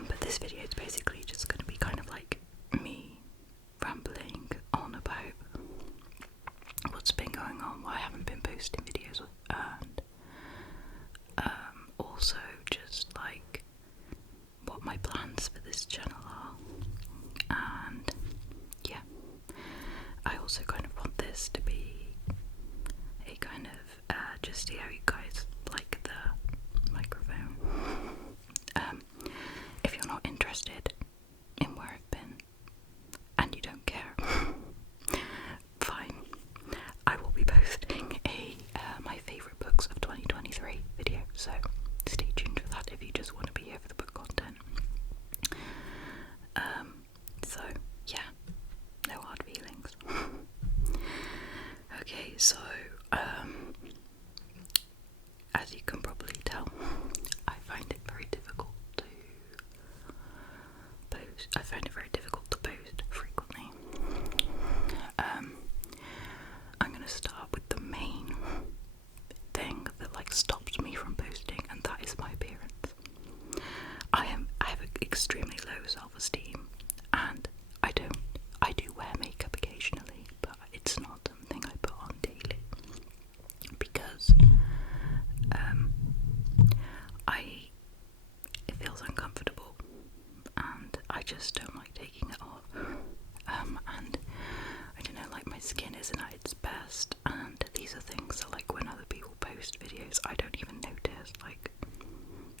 But this video is basically just going to be kind of like me rambling on about what's been going on, why I haven't been posting videos, and also just like what my plans for this channel are. And yeah, I also kind of want this to be a kind of just see how you guys like the microphone. If you're not interested in where I've been and you don't care, fine. I will be posting a my favourite books of 2023 video, so stay tuned for that if you just want to be here for the book content. So yeah, no hard feelings. Okay, so as you can probably tell, I find it very difficult to post. I find it very difficult to post frequently. I'm gonna start with the main thing that like stops me from posting, and that is my appearance. I have extremely low self-esteem, and I do wear makeup occasionally, but it's not something I put on daily because it feels uncomfortable and I just don't like taking it off. And I don't know, like my skin isn't at its best, and these are things that like when other people post videos I don't even notice, like,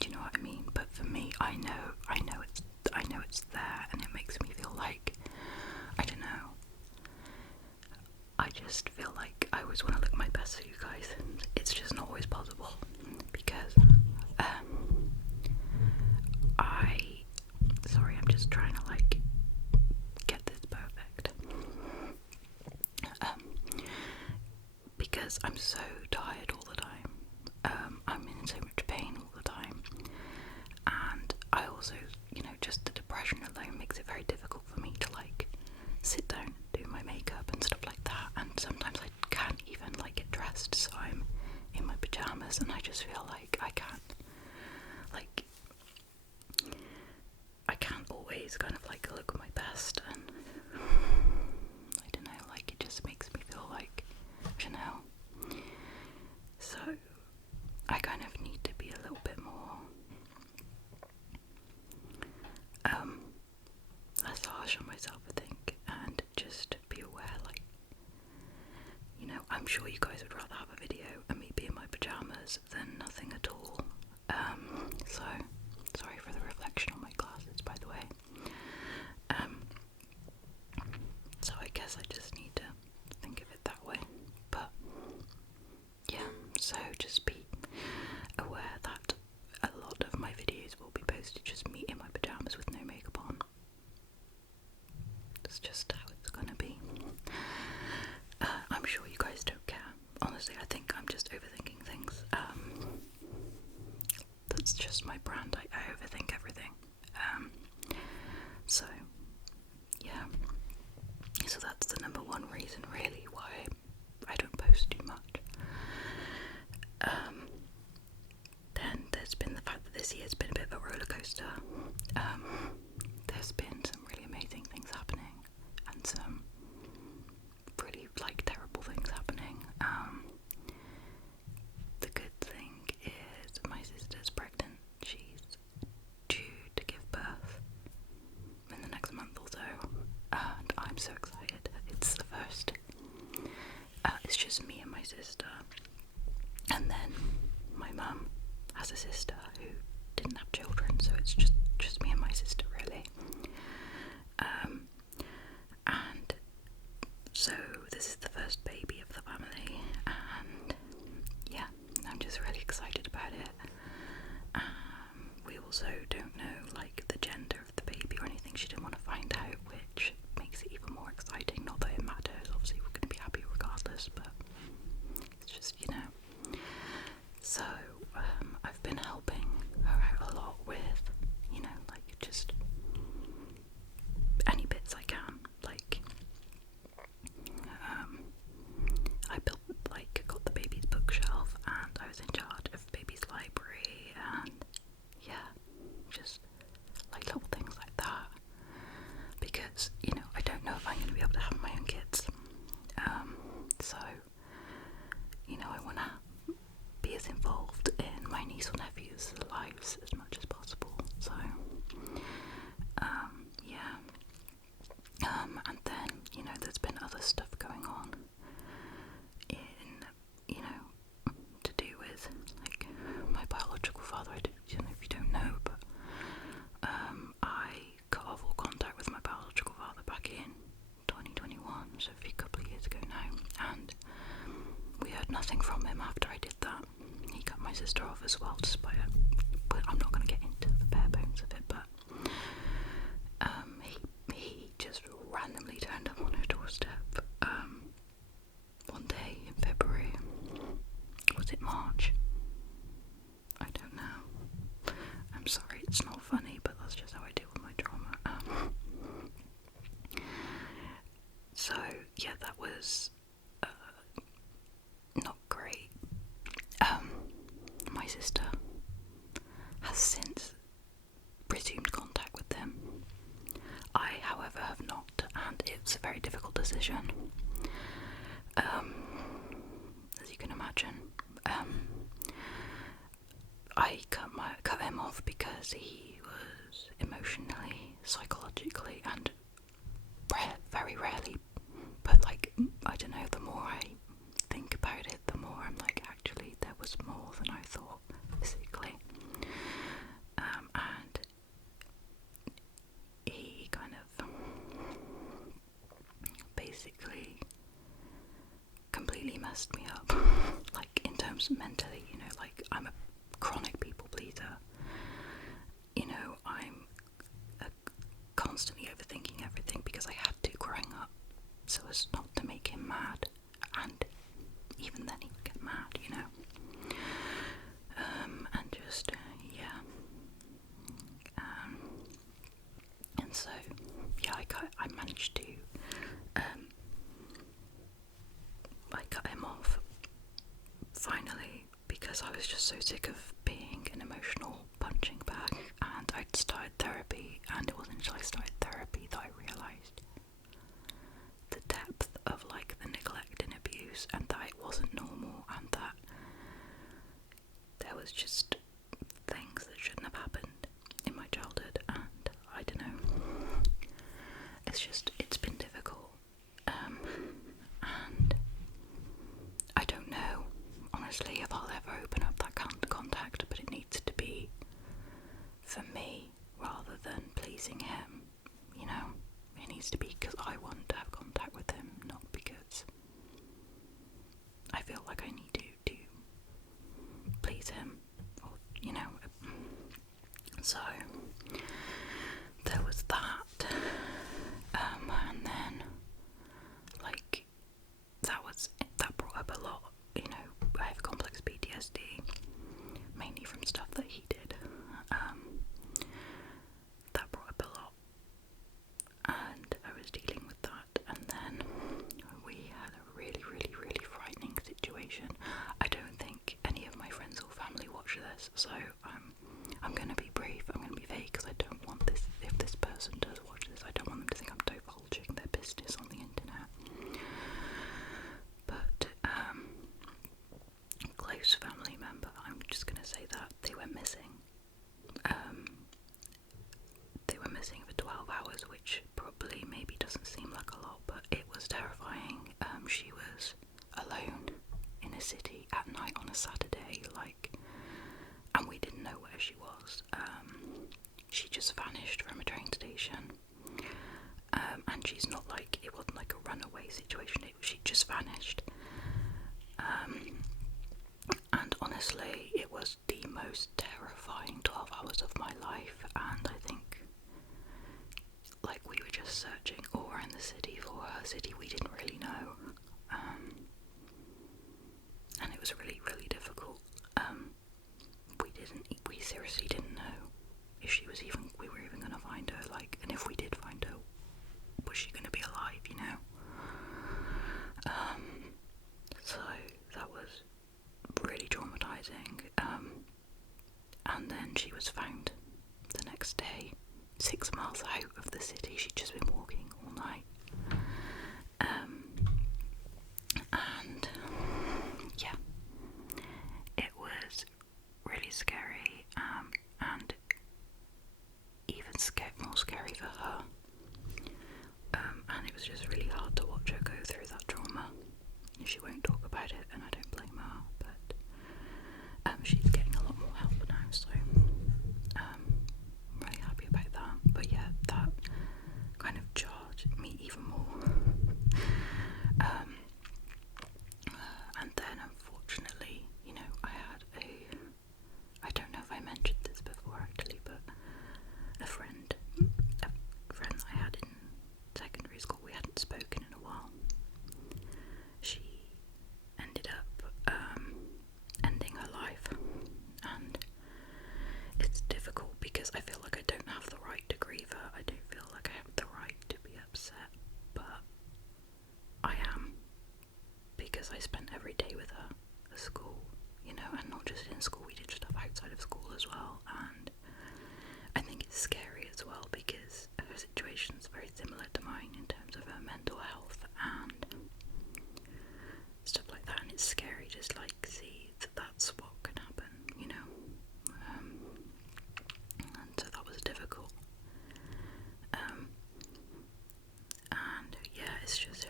do you know what I mean? But for me, I know it's there, and it makes me feel like, I don't know, I just feel like I always want to look my best for you guys. It's just not always possible because sorry, I'm just trying to like get this perfect. Because I'm so tired all the time. I'm in so much pain all the time, and I also, you know, just the depression alone makes it very difficult for me to like sit down, do my makeup and stuff like that, and sometimes I can't even like get dressed, so I'm in my pyjamas and I just feel like I can't always kind of like look my best, and I don't know, like it just makes me feel like, you know, so I kind of need to be a little bit more less harsh on myself, I think, and just be aware, like, you know, I'm sure you guys would rather have a video and me be in my pyjamas than nothing at all. So sorry for the reflection on my glasses, by the way. So I guess I just need to think of it that way. But yeah, so just be aware that a lot of my videos will be posted just me in my pyjamas with no makeup on. That's just how it's gonna be. I'm sure you guys don't care. Honestly, I think I'm just overthinking things. That's just my brand. I overthink everything. So yeah. So that's the number one reason really why I don't post too much. Then there's been the fact that this year's been a bit of a roller coaster. There's been some really amazing things happening and some really like terrible things happening. The good thing is my sister's pregnant. She's due to give birth in the next month or so, and I'm so excited. It's the first. It's just me and my sister, and then my mum has a sister who didn't have children, so it's just me and my sister really. And so this is the first baby of the family, and yeah, I'm just really excited about it. We also don't know like the gender of the baby or anything. She didn't want to find out, which makes it even more exciting. Not that it matters, obviously we're going to be happy regardless, but it's just, you know. So I've been helping her out a lot with, you know, like just any bits I can. Like I built, like, got the baby's bookshelf, and I was in charge of baby's library, and yeah, just like not funny, but that's just how I deal with my trauma. So yeah, that was not great. My sister has since resumed contact with them. I, however, have not, and it's a very difficult decision. As you can imagine, I cut him off because he was emotionally, psychologically, and very rarely, but like, I don't know, the more I think about it, the more I'm like, actually, there was more than I thought, physically. And he kind of basically completely messed me up, like, in terms of mentally, you know, like, I'm a chronic people pleaser, you know, I'm constantly overthinking everything because I had to growing up, so as not to make him mad, and even then he would get mad, you know, and just, yeah, and so, yeah, I managed to, I cut him off, finally, because I was just so sick of being an emotional punching bag, and I'd started therapy, and it wasn't until I started therapy that I realised the depth of, like, the neglect and abuse, and that it wasn't normal, and that there was just things that shouldn't have happened in my childhood, and I don't know, it's been difficult, and I don't know, honestly, if I'll ever open up that contact, but it needs to be for me rather than pleasing him, you know, it needs to be because I want to have contact with him, not because I feel like I need to please him, or, you know, so there was that, and then, like, that brought up a lot, you know, I have complex PTSD, mainly from stuff that he did, that brought up a lot, and I was dealing with that, and then we had a really frightening situation. I don't think any of my friends or family watch this, so I'm going to be brief, I'm going to be vague, because I don't want this, if this person does watch this, I don't want them to think I'm divulging their business on the internet. But, close family member, I'm just going to say that, they went missing. They were missing for 12 hours, which probably maybe doesn't seem like a lot, but it was terrifying. She was alone in a city at night on a Saturday, like, and we didn't know where she was. She just vanished from a train station, and she's not like, it wasn't like a runaway situation, she just vanished. And honestly, it was the most terrifying 12 hours of my life, and I think, like, we were just searching all around the city for her, city we didn't really know, and it was really difficult. We seriously didn't know if we were even going to find her, like, and if we did find her, was she going to be alive, you know? So that was really traumatizing, and then she was found the next day, 6 miles out of the city. She'd just been walking all night, and yeah, it was really scary, and even more scary for her, and it was just really hard to watch her go through that trauma. She won't talk about it, and I don't blame her, but she's getting a lot more help now, so I'm really happy about that. But yeah, that kind of jarred me even more. And then, unfortunately, you know, I don't know if I mentioned this before actually, but a friend that I had in secondary school, we hadn't spoken in a while. She ended up ending her life similar to mine in terms of her mental health and stuff like that, and it's scary just like see that that's what can happen, you know. And so that was difficult. And yeah, it's just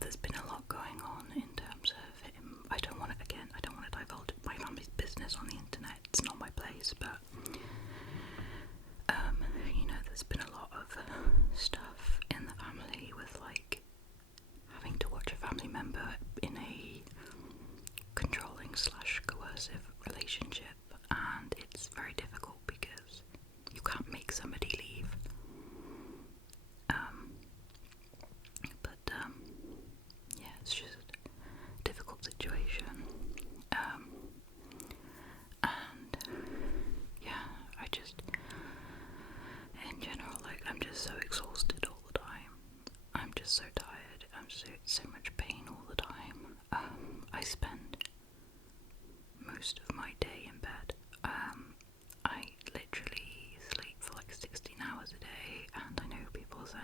there's been a lot going on in terms of him. I don't want to divulge my family's business on the internet. It's not my place, but you know, there's been a lot of stuff in the family with like having to watch a family member in a controlling / coercive relationship, and it's very difficult because you can't make somebody leave. Yeah, it's just a difficult situation. And yeah, I just, in general, like, I'm just so exhausted all the time. I'm just so tired. I'm so much pain all the time. I spend most of my day in bed. I literally sleep for like 16 hours a day, and I know people say,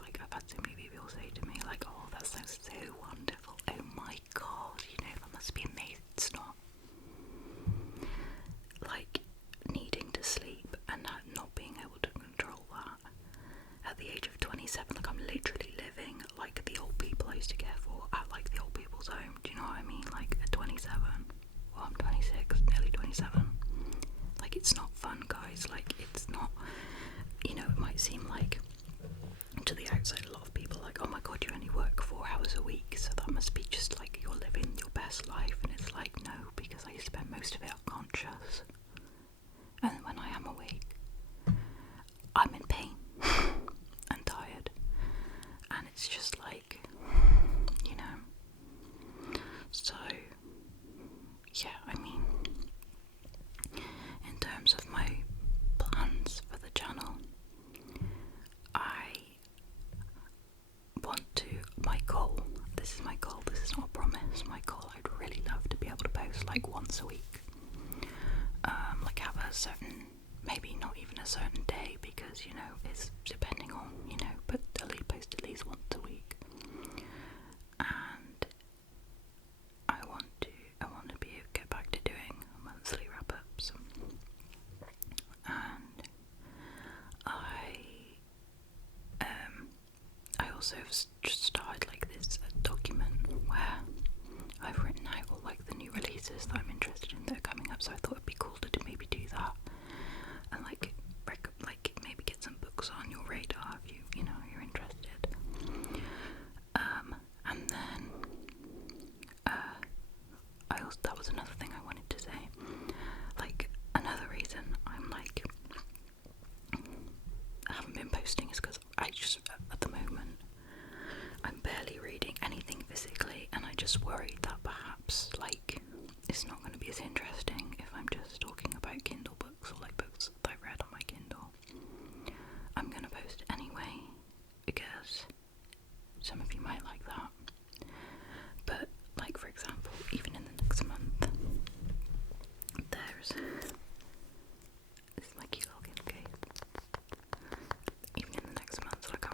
like, I've had so many people say to me, like, oh, that sounds so wonderful. Oh my god, you know, that must be amazing. It's not. Like, needing to sleep and not being able to control that at the age of 27, like, I'm literally living like the old people I used to care for at like the old people's home. Do you know what I mean? Like, at 27, well, I'm 26, nearly 27. Like, it's not fun, guys. Like, it's not, you know, it might seem like to the outside a lot of people like, oh my god, you only work 4 hours a week, so that must be just like you're living your best life. And it's like, no, because I spend most of it unconscious, and when I am awake I'm in pain and tired, and it's just like, you know. So yeah, I mean, in terms of my plans for the channel, I want to, this is my goal, this is not a promise, my goal, I'd really love to be able to post like once a week, like have a certain, maybe not even a certain day, because, you know, it's depending on, you know, but post at least once a week. And I want to get back to doing monthly wrap-ups, and I also have just started like this document where I've written out all like the new releases that I'm interested in that are coming up, so I thought it'd be cool to maybe do that, and like maybe get some books on your radar if you know, you're interested. And then that was another thing I wanted to say. Like, another reason I'm like I haven't been posting is because I just, at the moment, I'm barely reading anything physically, and I just worry that perhaps like it's not going to be as interesting if I'm just talking about Kindle books or like books that I've read on my Kindle. I'm going to post anyway because some of you might like that. But like, for example, even in the next month, this is my cute login, okay? Even in the next month, like,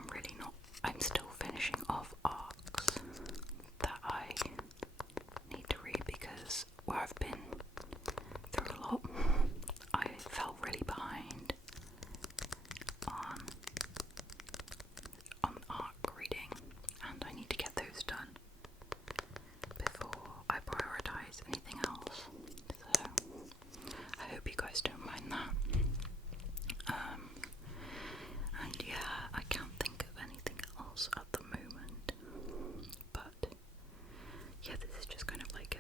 I'm still finishing off arcs that I need to read, because where I've been through a lot, I felt really behind on arc reading, and I need to get those done before I prioritise anything else. So I hope you guys don't mind that. And yeah, I can't think of anything else at the moment, but yeah, this is just kind of like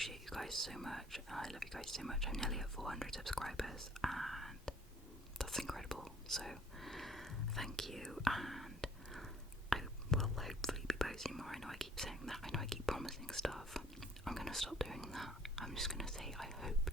appreciate you guys so much. I love you guys so much. I'm nearly at 400 subscribers, and that's incredible. So thank you, and I will hopefully be posting more. I know I keep saying that. I know I keep promising stuff. I'm gonna stop doing that. I'm just gonna say I hope